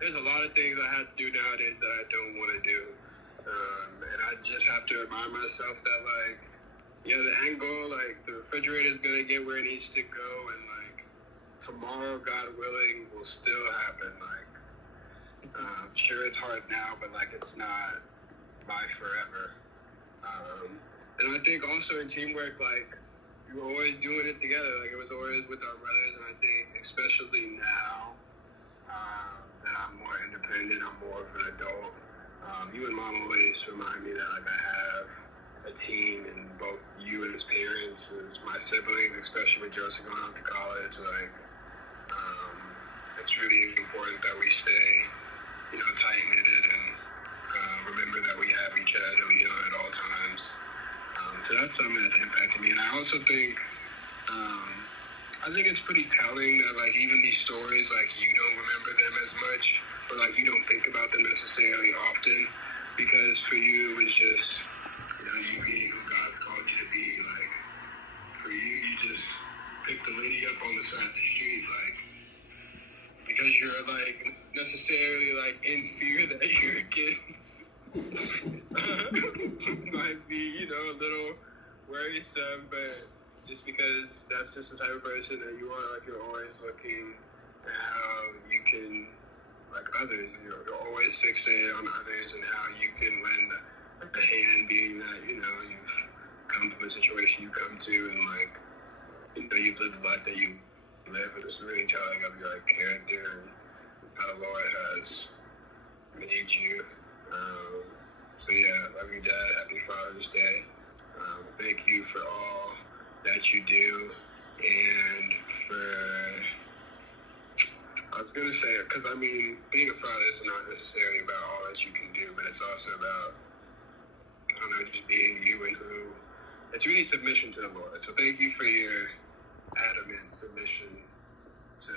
there's a lot of things I have to do nowadays that I don't want to do. And I just have to remind myself that, like, yeah, the end goal, like, the refrigerator is going to get where it needs to go, and, like, tomorrow, God willing, will still happen. Like, sure, it's hard now, but, like, it's not by forever. And I think also in teamwork, like, we were always doing it together. Like, it was always with our brothers, and I think especially now that I'm more independent, I'm more of an adult. You and Mom always remind me that, like, I have a team, and both you and his parents, as my siblings, especially with Joseph going off to college, like, it's really important that we stay, tight-knitted and remember that we have each other, at all times. So that's something that's impacted me. And I also think, I think it's pretty telling that, like, even these stories, like, you don't remember them as much, or, like, you don't think about them necessarily often, because for you, it was just, you being who God's called you to be. Like, for you, you just picked the lady up on the side of the street, like, because you're, like, necessarily, like, in fear that your kids might be, a little worrisome, but just because that's just the type of person that you are, like, you're always looking at how you can, like, others, you're always fixated on others and how you can lend a hand, being that, you've come from a situation you come to, and, like, you've lived the life that you live, and it's really telling of your, like, character and how the Lord has made you. So yeah, love you, Dad. Happy Father's Day. Thank you for all that you do, and I was gonna say, because I mean, being a father is not necessarily about all that you can do, but it's also about, I don't know, just being you and who. It's really submission to the Lord. So thank you for your adamant submission to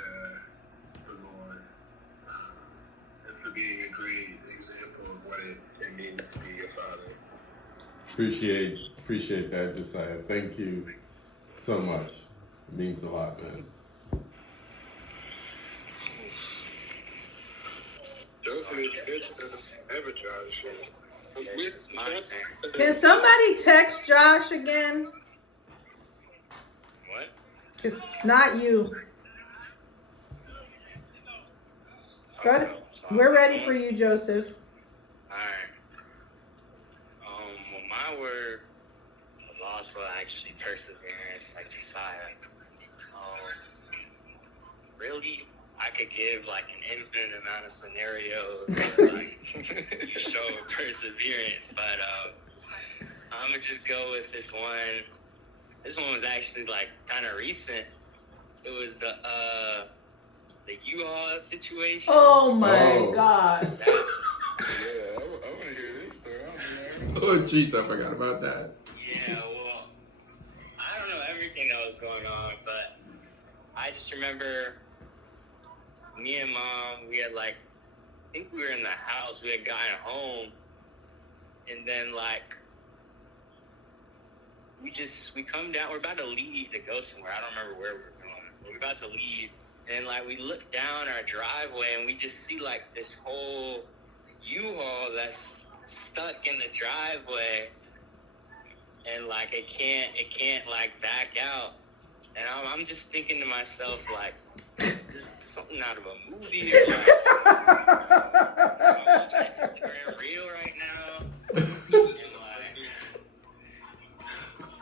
the Lord, and for being a great example of what it means to be a father. Appreciate that, Josiah. Thank you so much. It means a lot, man. Joseph is good to ever, Josh. Can somebody text Josh again? What? If not you. Go ahead. We're ready for you, Joseph. Alright. Well, my word of loss was actually perseverance, like Josiah. Really, I could give like an infinite amount of scenarios where, like, you show perseverance, but I'm gonna just go with this one. This one was actually like kind of recent. It was the U-Haul situation. Oh my God. Yeah, I want to hear this story. Oh, jeez, I forgot about that. Yeah, well, I don't know everything that was going on, but I just remember me and Mom, we had, like, I think we were in the house, we had gotten home, and then, like, we come down, we're about to leave to go somewhere. I don't remember where we were going, but we're about to leave, and, like, we look down our driveway, and we just see, like, this whole U-Haul that's stuck in the driveway, and, like, it can't like back out, and I'm just thinking to myself, like, this is something out of a movie, or, like, I'm watching Instagram Reel right now, and,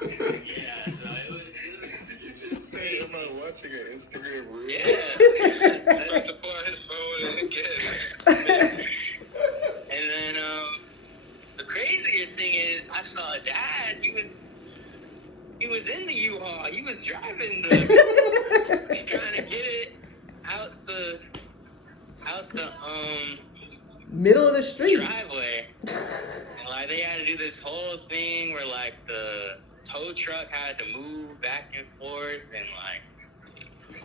like, yeah, so it was Did you just say, am I watching an Instagram Reel? yeah, About to pull out his phone and get and then, the crazier thing is, I saw Dad, he was in the U-Haul, he was driving trying to get it out the Middle of the street. driveway, and, like, they had to do this whole thing where, like, the tow truck had to move back and forth, and, like,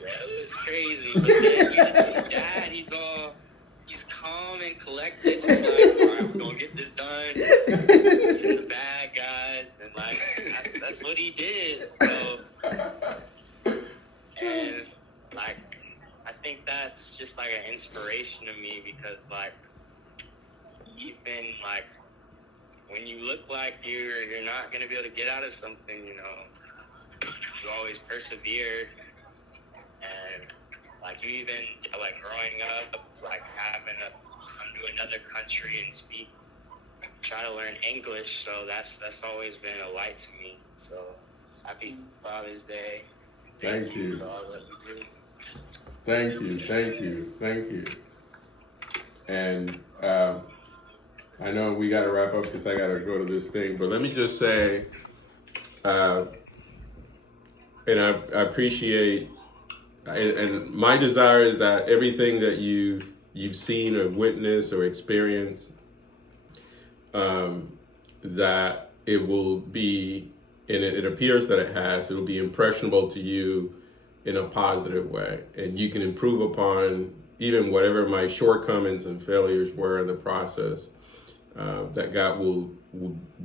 yeah, it was crazy, but then you just see Dad, he's calm and collected, just like, all right, we're gonna get this done, it's in the bag, guys, and, like, that's what he did, so, and, like, I think that's just like an inspiration to me because like even like when you look like you're not gonna be able to get out of something, you always persevere. And like you even like growing up, like having to come to another country and try to learn English. So that's always been a light to me. So happy Father's Day. Thank you. For all that you do. Thank you. And I know we got to wrap up because I got to go to this thing, but let me just say, and I appreciate, and my desire is that everything that you've seen or witnessed or experienced, that it will be, and it appears that it has, it will be impressionable to you in a positive way, and you can improve upon even whatever my shortcomings and failures were in the process. That God will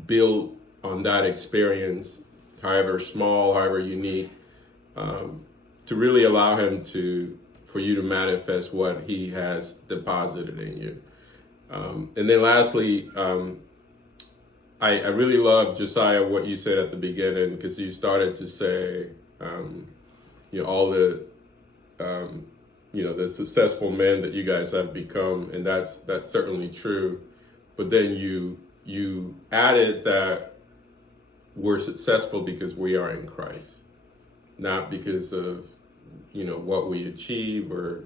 build on that experience, however small, however unique, to really allow Him for you to manifest what He has deposited in you. And then lastly, I really love, Josiah, what you said at the beginning, because you started to say, all the, the successful men that you guys have become, and that's certainly true. But then you added that we're successful because we are in Christ, not because of, what we achieve or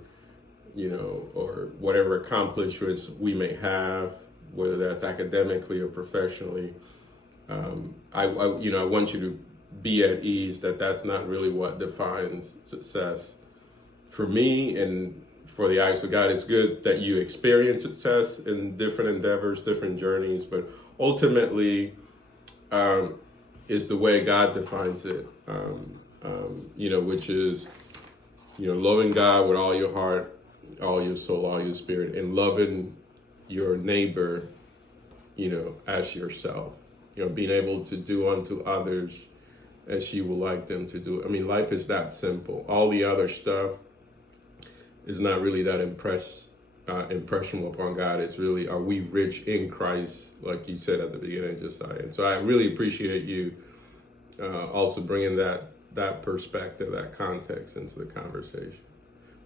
whatever accomplishments we may have, whether that's academically or professionally. I want you to be at ease that that's not really what defines success. For me and for the eyes of God, it's good that you experience success in different endeavors, different journeys, but ultimately, is the way God defines it, which is, loving God with all your heart, all your soul, all your spirit, and loving your neighbor, as yourself. Being able to do unto others as you would like them to do. I mean, life is that simple. All the other stuff is not really that impressionable upon God. It's really, are we rich in Christ, like you said at the beginning, Josiah. And so I really appreciate you also bringing that perspective, that context into the conversation.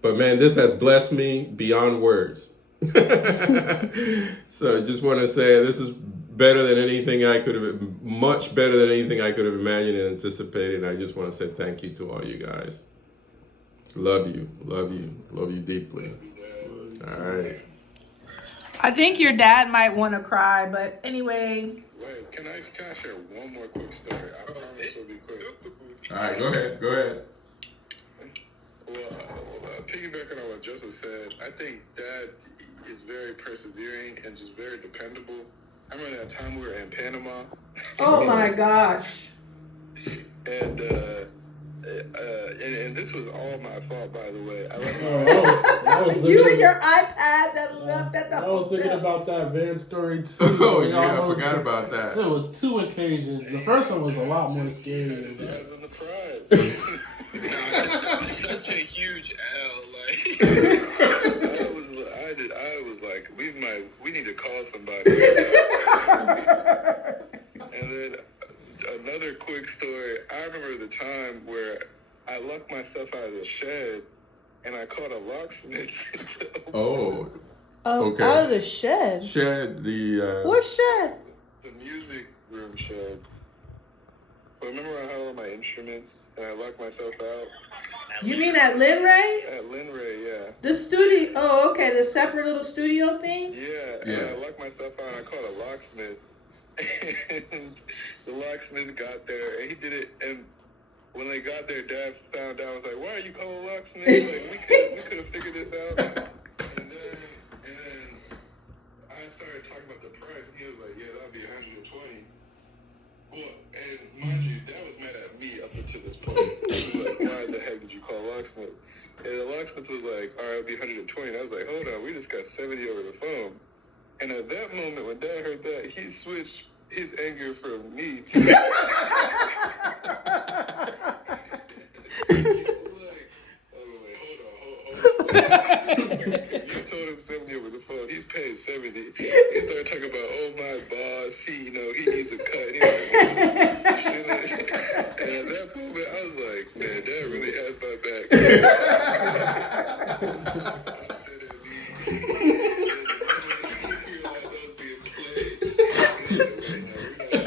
But man, this has blessed me beyond words. So I just want to say this is better than anything much better than anything I could have imagined and anticipated. And I just want to say thank you to all you guys. Love you deeply. All right. I think your dad might want to cry, but anyway. Wait, can I share one more quick story? I promise it'll be quick. All right, go ahead. Well, piggybacking on what Joseph said, I think Dad is very persevering and just very dependable. I remember that time we were in Panama. Oh my gosh. And this was all my fault, by the way. I was You and your iPad that left at the I was thinking hotel. about that Van story too. Oh yeah, I forgot about that. There was 2 occasions. The first one was a lot more scary than that. As in the prize. Such a huge L, I was like, we need to call somebody. And then another quick story. I remember the time where I locked myself out of the shed and I called a locksmith. Oh. Okay. Out of the shed. Shed the. What shed? The music room shed. But remember I had all my instruments and I locked myself out? You mean at Lin Ray? At Linray, yeah. The studio. Oh, okay. The separate little studio thing? Yeah, and I locked myself out and I called a locksmith. And the locksmith got there and he did it. And when they got there, Dad found out. I was like, why are you calling a locksmith? Like, we could have figured this out. And then I started talking about the price and he was like, yeah, that'll be $120. Well, and mind you, Dad was mad at me up until this point. He was like, why the heck did you call a locksmith? And the locksmith was like, all right, it'll be $120. And I was like, hold on, we just got $70 over the phone. And at that moment, when Dad heard that, he switched his anger from me to he was like, oh, wait, hold on. You told him 70 over the phone. He's paying 70. He started talking about, oh, my boss, he needs a cut. He like, and at that moment, I was like, man, Dad really has my back. I said at me. And the moment he realized I was being played, he said, wait, no, we're not.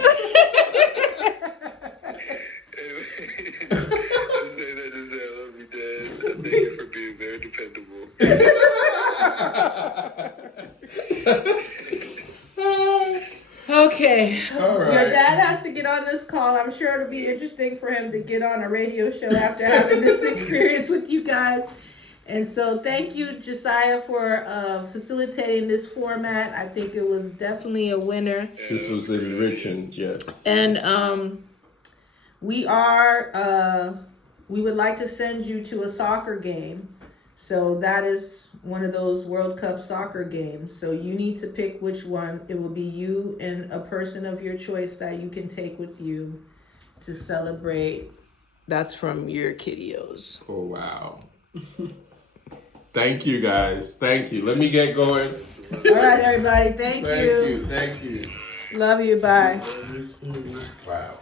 I'm saying that to say I love you, Dad. Thank you for being very dependable. Okay. All right. Your dad has to get on this call. I'm sure it'll be interesting for him to get on a radio show after having this experience with you guys. And so thank you, Josiah, for facilitating this format. I think it was definitely a winner. This was enriching, yes. And we would like to send you to a soccer game. So that is one of those World Cup soccer games. So you need to pick which one. It will be you and a person of your choice that you can take with you to celebrate. That's from your kiddios. Oh, wow. Thank you, guys. Thank you. Let me get going. All right, everybody. Thank you. Thank you. Love you. Bye. Wow.